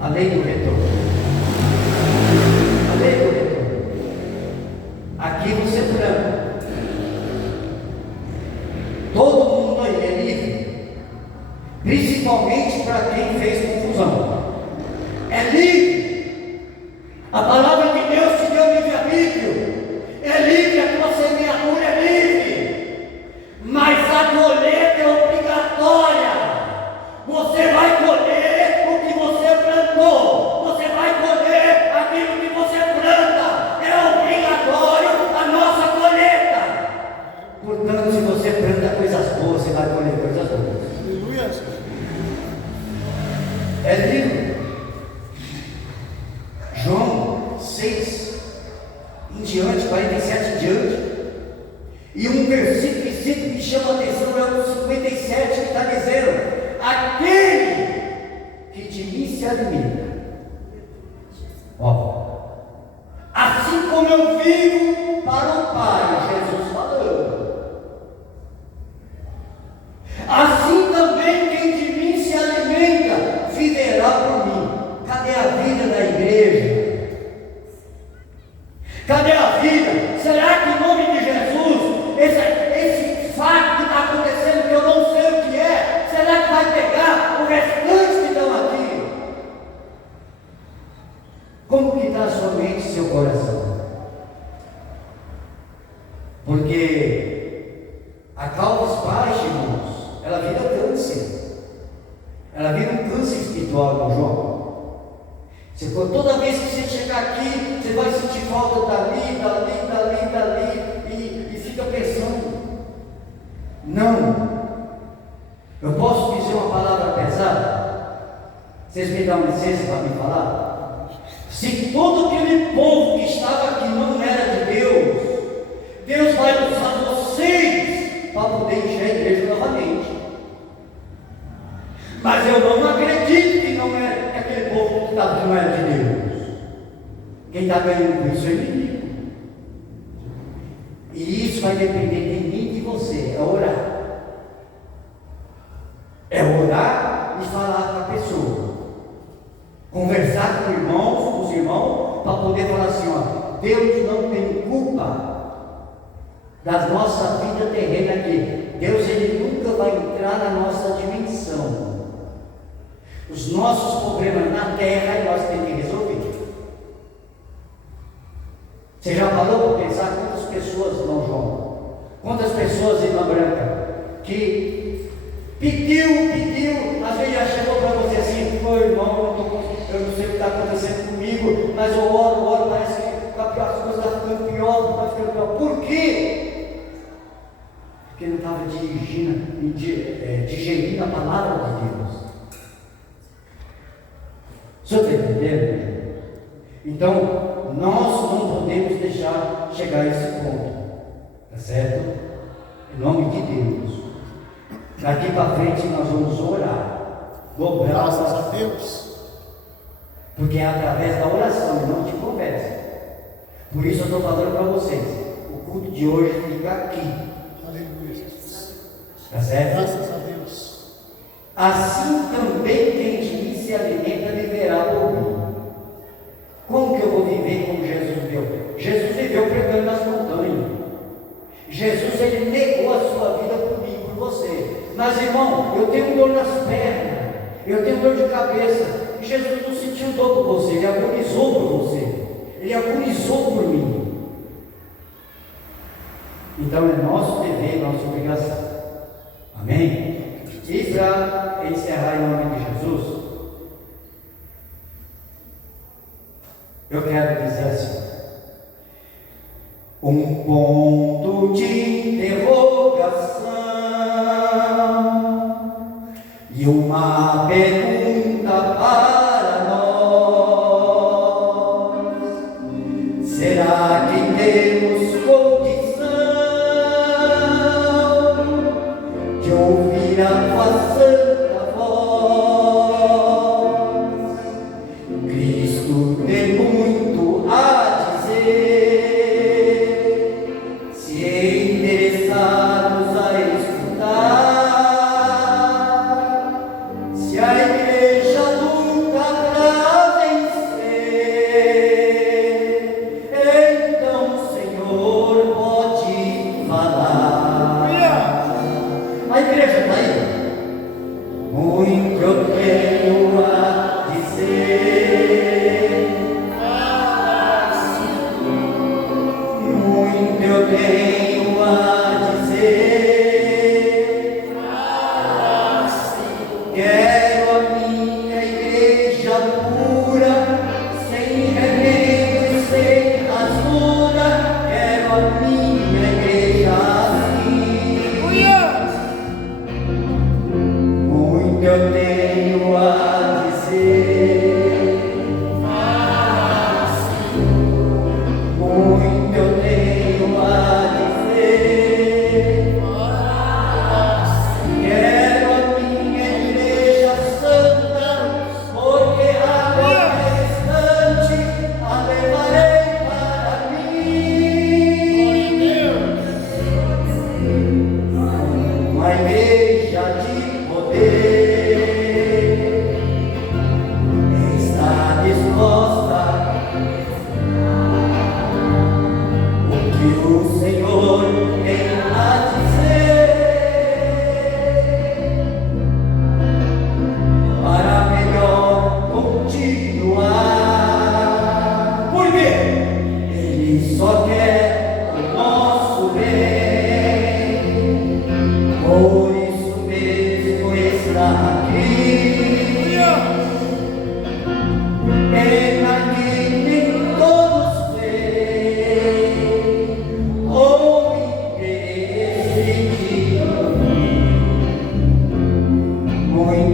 A lei do retorno. A lei do retorno. Aqui você planta. Todo mundo aí é livre, principalmente para quem fez confusão. É livre. A palavra de Deus te deu livre-arbítrio. É livre, a tua semeadura é livre. Mas a colheita é obrigatória. Você vai colher o que você plantou. Você vai colher aquilo que você planta. É obrigatório a nossa colheita. Portanto, se você planta coisas boas, você vai colher coisas boas. Aleluia. É livre. João 6 em diante, 47 em diante. E um versículo que sempre me chama a atenção é o 57, que está dizendo: aquele que de mim se alimenta. Ó, assim como eu vivo para o Pai, Jesus falando, assim também quem de mim se alimenta viverá por mim. Cadê a vida da igreja? Cadê a vida? Será que em nome de Jesus, esse fato que está acontecendo, que eu não sei o que é, será que vai pegar o restante que estão aqui? câncer. Ela vira um câncer espiritual, irmão João. Toda vez que você chegar aqui, você vai sentir falta dali, e fica pensando. Não. Eu posso dizer uma palavra pesada? Vocês me dão licença para me falar? Se todo aquele povo que estava aqui não era de Deus, Deus vai usar vocês para poder encher a igreja novamente. Mas eu não acredito que não é aquele povo que estava que não era de Deus. Quem está ganhando com isso é o inimigo. E isso vai depender de mim e de você. É orar. É orar e falar com a pessoa. Conversar com os irmãos, para poder falar assim, ó, Deus não tem culpa da nossa vida terrena aqui. Deus, Ele nunca vai entrar na nossa dimensão. Os nossos problemas na terra nós temos que resolver. Você já parou para pensar quantas pessoas, irmão João? Quantas pessoas, irmã Branca, que pediu, às vezes já chegou para você assim, meu irmão, eu não sei o que está acontecendo comigo, mas eu oro, parece que as coisas estão ficando pior, Por quê? Porque não estava digerindo a palavra de Deus. O senhor está entendendo? Então, nós não podemos deixar chegar a esse ponto, tá certo? Em nome de Deus. Daqui para frente nós vamos orar, dobrar. Graças a Deus. Porque é através da oração e não de conversa. Por isso eu estou falando para vocês. O culto de hoje fica aqui. Aleluia. Tá certo? Graças a Deus. Assim também quem de mim se alimenta viverá por mim. Como que eu vou viver como Jesus viveu? Jesus viveu pregando nas montanhas. Jesus, Ele negou a sua vida por mim, por você. Mas, irmão, eu tenho dor nas pernas, eu tenho dor de cabeça. E Jesus não sentiu dor por você, Ele agonizou por você. Ele agonizou por mim. Então é nosso dever, nossa obrigação. Amém? E para encerrar em nome de Jesus, eu quero dizer assim: um ponto de interrogação e uma pergunta para nós: será que temos condição de ouvir a tua santa voz? Cristo tem muito a dizer, se interessados a escutar, se a igreja luta para vencer, então o Senhor pode falar. A igreja está aí. Muito eu tenho a dizer, muito eu tenho a dizer. Quero a minha igreja pura, sem remendo e sem rasura. Quero a minha igreja assim. Muito eu tenho a dizer, muito eu tenho a dizer. Quero a minha igreja santa, porque a glória restante a levarei para mim. Uma igreja de poder está disposta o que o Senhor tem a dizer, para melhor continuar. Por quê? Ele só quer o nosso bem. Por isso mesmo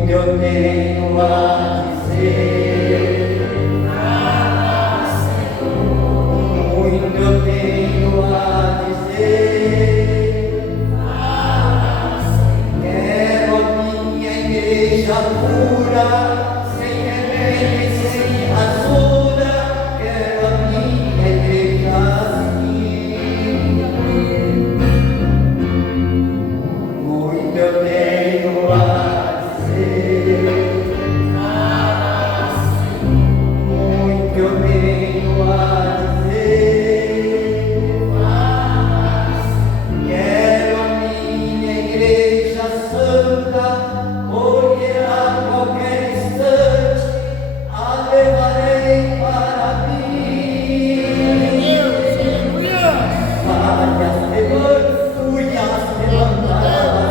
Muito eu tenho a dizer, muito eu tenho a dizer. Quero a minha igreja pura, sem remédio e sem rasura. Quero a minha igreja assim. Muito eu tenho a dizer, muito eu tenho a dizer. Quero a minha igreja santa, porque a qualquer instante a levarei para mim. Várias levanturas levantadas.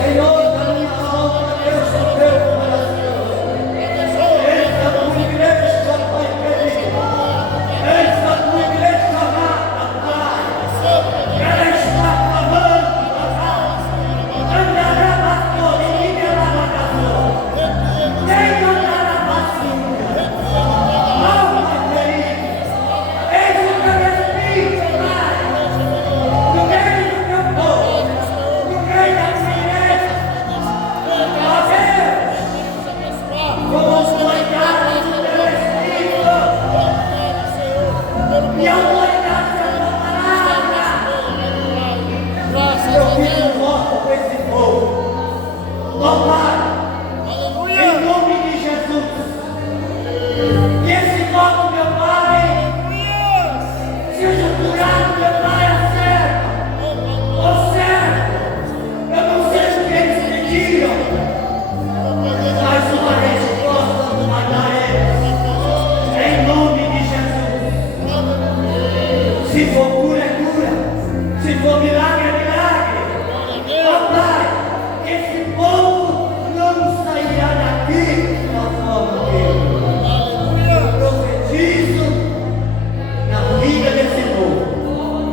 Senhor da minha alma, Deus do teu coração, eis a tua igreja, Pai querido, eis a tua igreja amada, Pai, ela está clamando, Pai, andará pastor e ninguém lava nem andará vazio, alma querida, eis o teu Espírito, Pai, no meio do teu povo, no meio da tua igreja. Ó Deus, como autoridade do teu Espírito e autoridade da tua palavra, eu fiz um voto com esse povo. Ó Pai, em nome de Jesus, que esse voto, meu Pai, seja curado, meu Pai, a serva, ó servo, eu não sei o que eles pediram, mas uma resposta do mandar eles, em nome de Jesus. Se for cura, é cura, se for milagre, é milagre. Ó Pai, esse povo não sairá daqui da forma que eu profetizo na vida desse povo.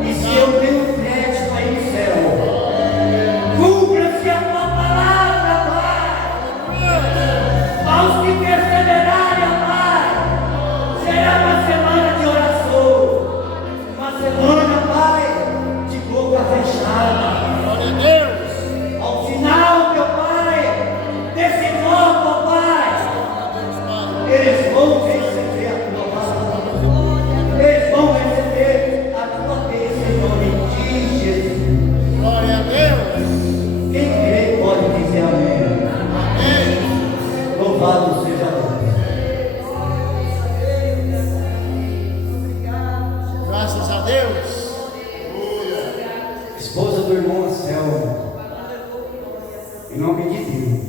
E se eu tenho crédito aí no céu, cumpra-se a tua palavra, Pai. Aos que perseverarem, Pai, será uma semana de oração, uma semana, Pai, de boca fechada. Ao final, meu Pai, desse voto, ó Pai, eles vão receber a tua palavra, eles vão receber a tua bênção em nome de Jesus. Glória a Deus. Quem crê pode dizer amém. Louvado seja Deus. Graças a Deus. Esposa do irmão Anselmo, em nome de Deus,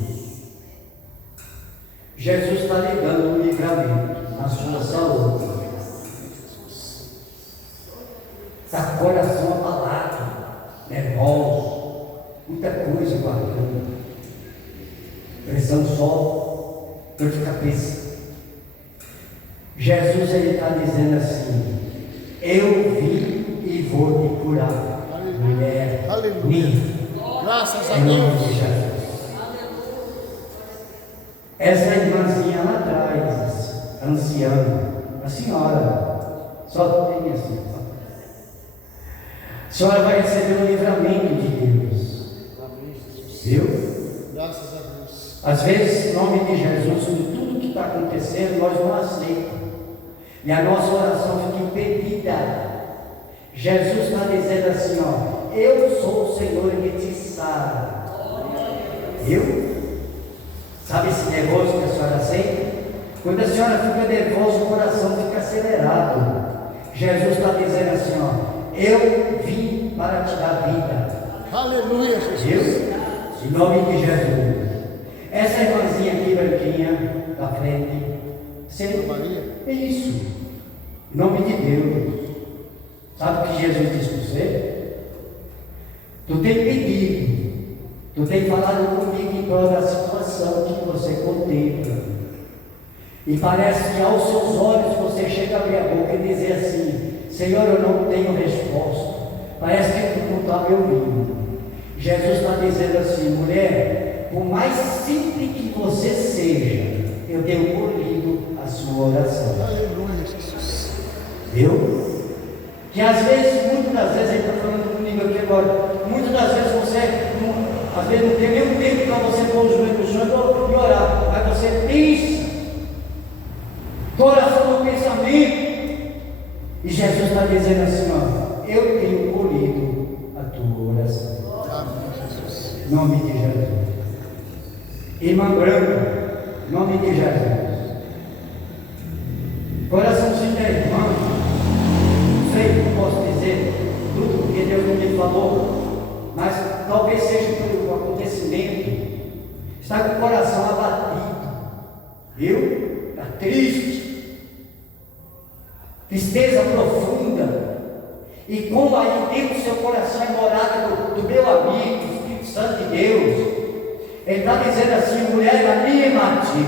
Jesus está lhe dando um livramento na sua saúde. Está com o coração abalado, nervoso, muita coisa guardando, pressão só, dor de cabeça. Jesus ele está dizendo assim: eu vim e vou te curar, mulher Aleluia. minha. Graças a Em nome Deus. de Jesus. Essa irmãzinha lá atrás, anciã, a senhora, só tem assim. A senhora vai receber um livramento de Deus. Viu? Graças a Deus. Às vezes, em nome de Jesus, com tudo que está acontecendo, nós não aceitamos. E a nossa oração fica impedida. Jesus está dizendo assim, ó: eu sou o Senhor que te sara. Viu? Sabe esse nervoso que a senhora sente? Quando a senhora fica nervosa, o coração fica acelerado. Jesus está dizendo assim, ó: eu vim para te dar vida. Aleluia, Jesus. Viu? Em nome de Jesus. Essa irmãzinha aqui, branquinha, da frente, Senhor, Maria. é isso. Em nome de Deus. Sabe o que Jesus disse para você? Tu tem pedido, tu tem falado comigo em prol da situação que você contempla. E parece que aos seus olhos você chega a abrir a boca e dizer assim: Senhor, eu não tenho resposta. Parece que tu não está me ouvindo. Jesus está dizendo assim: mulher, por mais simples que você seja, eu tenho ouvido a sua oração. Aleluia, Jesus. Viu? Que às vezes, muitas das vezes, ele está falando comigo aqui agora, muitas das vezes você, às vezes não tem nem tempo para você pôr os joelhos no chão e orar, mas você pensa, coração no pensamento, e Jesus está dizendo assim: ó, eu tenho colhido a tua oração. Amém, Jesus. Em nome de Jesus. Irmã Branca, em nome de Jesus. Coraçãozinho da irmã, não sei o que posso dizer, tudo porque Deus não me falou, mas talvez seja pelo acontecimento. Está com o coração abatido, viu? Está triste, tristeza profunda. E como aí dentro do seu coração é morada do meu amigo, do Espírito Santo de Deus, ele está dizendo assim: mulher, anima-te,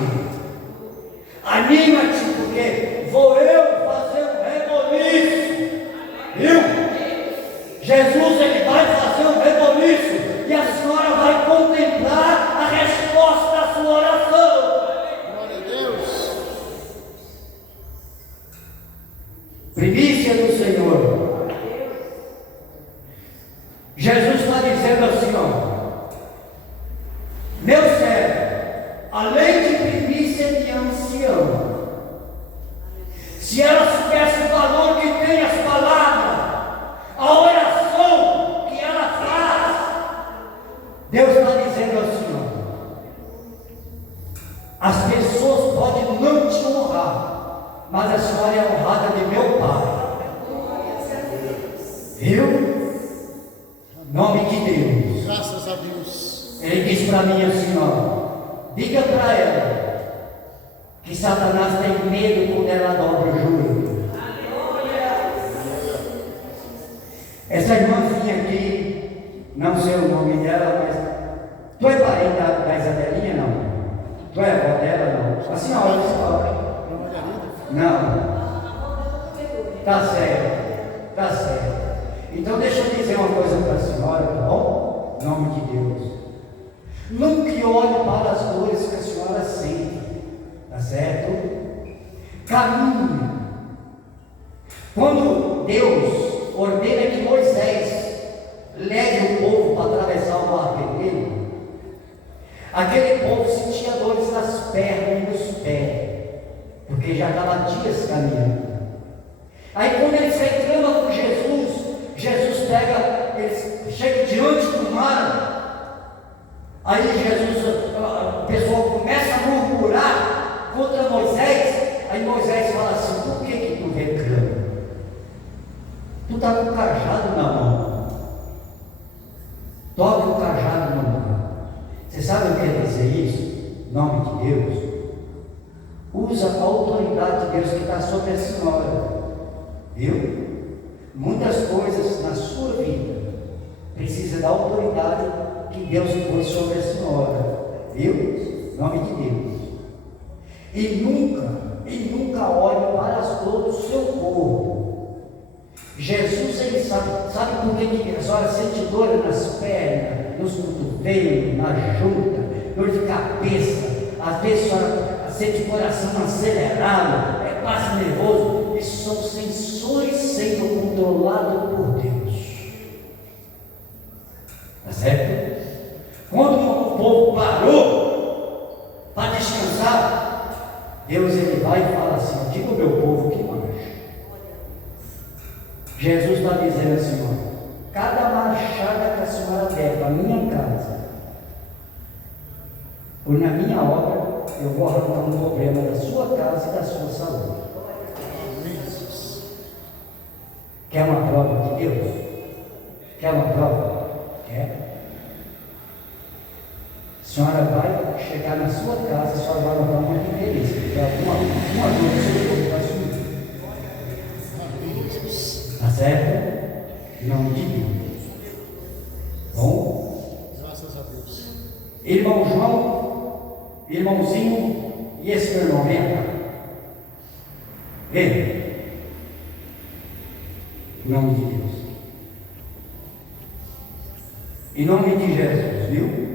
anima-te, porque vou eu fazer um reboliço, viu? Jesus, ele vai fazer um reboliço, e a senhora vai contemplar a resposta da sua oração. Glória a Deus. Primícia do Senhor. Jesus está dizendo assim: ó, meu servo, além de primícia de ancião, se ela soubesse o valor que tem as palavras, a oração que ela faz, Deus está dizendo assim: ó, as pessoas podem não te honrar, mas a senhora é honrada de meu Pai. Viu? Nome de Deus. Graças a Deus. Ele diz para mim assim: ó, diga para ela que Satanás tem medo quando ela dobra o joelho. Essa irmãzinha aqui, não sei o nome dela, mas tu é parente da Isabelinha? Não. Tu é avó dela? Não. A senhora? Não. Tá certo, tá certo. Então deixa eu dizer uma coisa para a senhora, tá bom? Em nome de Deus. Nunca olhe para as dores que a senhora sente, tá certo? Caminhe. Quando Deus ordena que Moisés leve o povo para atravessar o mar vermelho, aquele povo sentia dores nas pernas e nos pés, porque já estava dias caminhando. Aí quando eles reclamam com Jesus, Jesus pega, eles chegam diante do mar. Aí Jesus, o pessoal começa a murmurar contra Moisés. Aí Moisés fala assim: por que tu reclama? Tu está com o cajado na mão. Toca o cajado no mar. Você sabe o que quer dizer isso? Em nome de Deus. Usa a autoridade de Deus que está sobre a senhora. Viu? Muitas coisas na sua vida precisa da autoridade que Deus pôs sobre a senhora, viu? Em nome de Deus. E nunca olhe para as dores do seu corpo. Jesus, ele sabe por que a senhora sente dor nas pernas, nos cotovelos, na junta, dor de cabeça, às vezes a senhora sente o coração acelerado, quase nervoso. Isso são sensores sendo controlados por Deus. Tá certo? Quando o povo parou para descansar, Deus ele vai e fala assim: diga ao meu povo que marche. Jesus está dizendo assim: ó, cada marchada que a senhora der para a minha casa, ou na minha obra, eu vou arrancar um problema da sua casa e da sua saúde. Quer uma prova de Deus? Quer uma prova? Quer? A senhora vai chegar na sua casa, a senhora vai notar uma diferença, porque alguma dor do seu corpo vai sumir. Tá certo? Em nome de Deus. Bom? Graças a Deus. Irmão João, irmãozinho, e esse meu irmão, vem cá. Venha. Em nome de Deus. Em nome de Jesus, viu?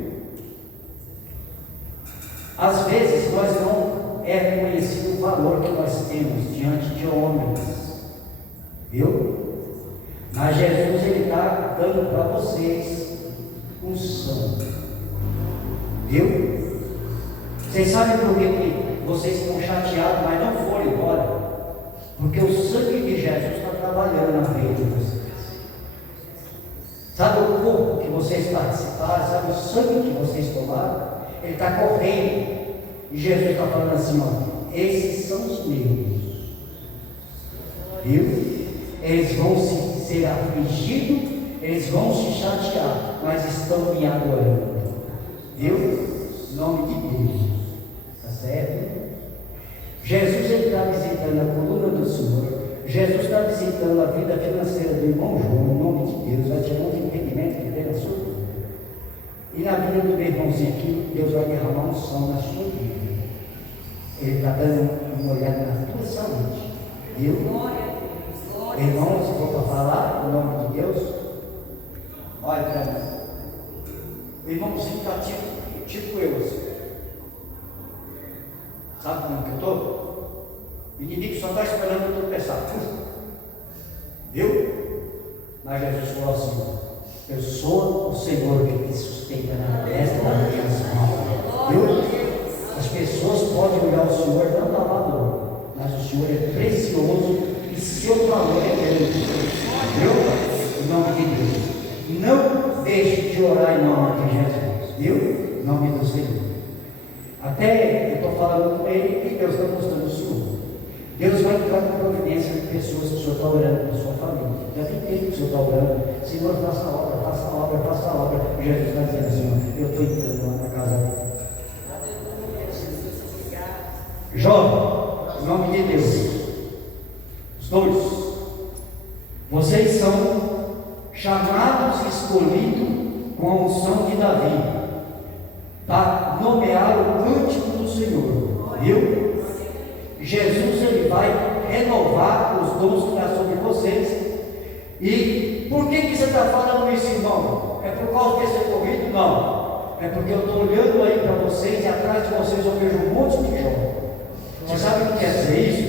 Às vezes nós não é reconhecido o valor que nós temos diante de homens, viu? Mas Jesus, Ele está dando para vocês unção, viu? Vocês sabem por que vocês estão chateados, mas não foram embora? Porque o sangue de Jesus está trabalhando na veia de vocês. Sabe o corpo que vocês participaram, sabe o sangue que vocês tomaram? Ele está correndo. E Jesus está falando assim, ó, esses são os meus. Viu? Eles vão ser afligidos, eles vão se chatear, mas estão me adorando. Viu? Em nome de Deus. Está certo? Jesus está visitando a coluna do Senhor. Jesus está visitando a vida financeira do irmão João, em nome de Deus. Vai tirar um impedimento que tem na sua vida. E na vida do meu irmãozinho aqui, Deus vai derramar um som na sua vida. Ele está dando uma olhada na tua saúde. Viu? Irmãos, se for para falar, em nome de Deus, olha para mim. O irmãozinho está tipo eu, assim. Sabe como que eu estou? O inimigo só está esperando eu tropeçar. Viu? Mas Jesus falou assim: eu sou o Senhor que te sustenta na destra das minhas mãos. Viu? As pessoas podem olhar o Senhor não dá valor, mas o Senhor é precioso e seu valor é grande. Viu? Em nome de Deus. Não deixe de orar em nome de Jesus. Viu? Em nome do Senhor. Até eu estou falando com ele que Deus está mostrando o Senhor. Deus vai entrar com providência de pessoas que o Senhor está orando para a sua família. Já tem tempo que o Senhor está orando. Senhor, faça a obra, faça a obra, faça a obra. Jesus está dizendo assim: eu estou entrando lá na casa dele. Jovem, em nome de Deus, os dois, vocês são chamados e escolhidos com a unção de Davi, para nomear o cântico do Senhor, viu? Jesus, Ele vai renovar os dons que está sobre vocês. E por que você está falando isso, irmão? É por causa desse ocorrido? Não, é porque eu estou olhando aí para vocês e atrás de vocês eu vejo um monte de jovens. Você sabe o que quer dizer isso?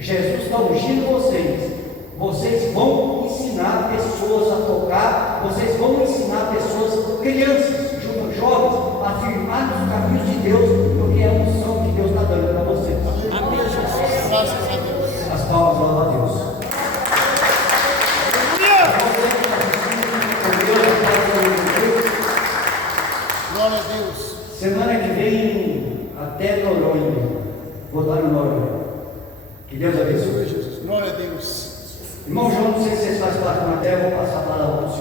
Jesus está ungindo vocês. Vocês vão ensinar pessoas a tocar, vocês vão ensinar pessoas, crianças, jovens, a firmar nos caminhos de Deus, porque é a unção que Deus está dando para vocês. Amém, Jesus. Graças a Deus. As palmas, glória a Deus. Glória a Deus. Semana que vem, até Noronha, vou dar no Noronha. Que Deus abençoe. Jesus. Glória a Deus. Irmão João, não sei se vocês fazem parte da matéria, eu vou passar a palavra para o senhor.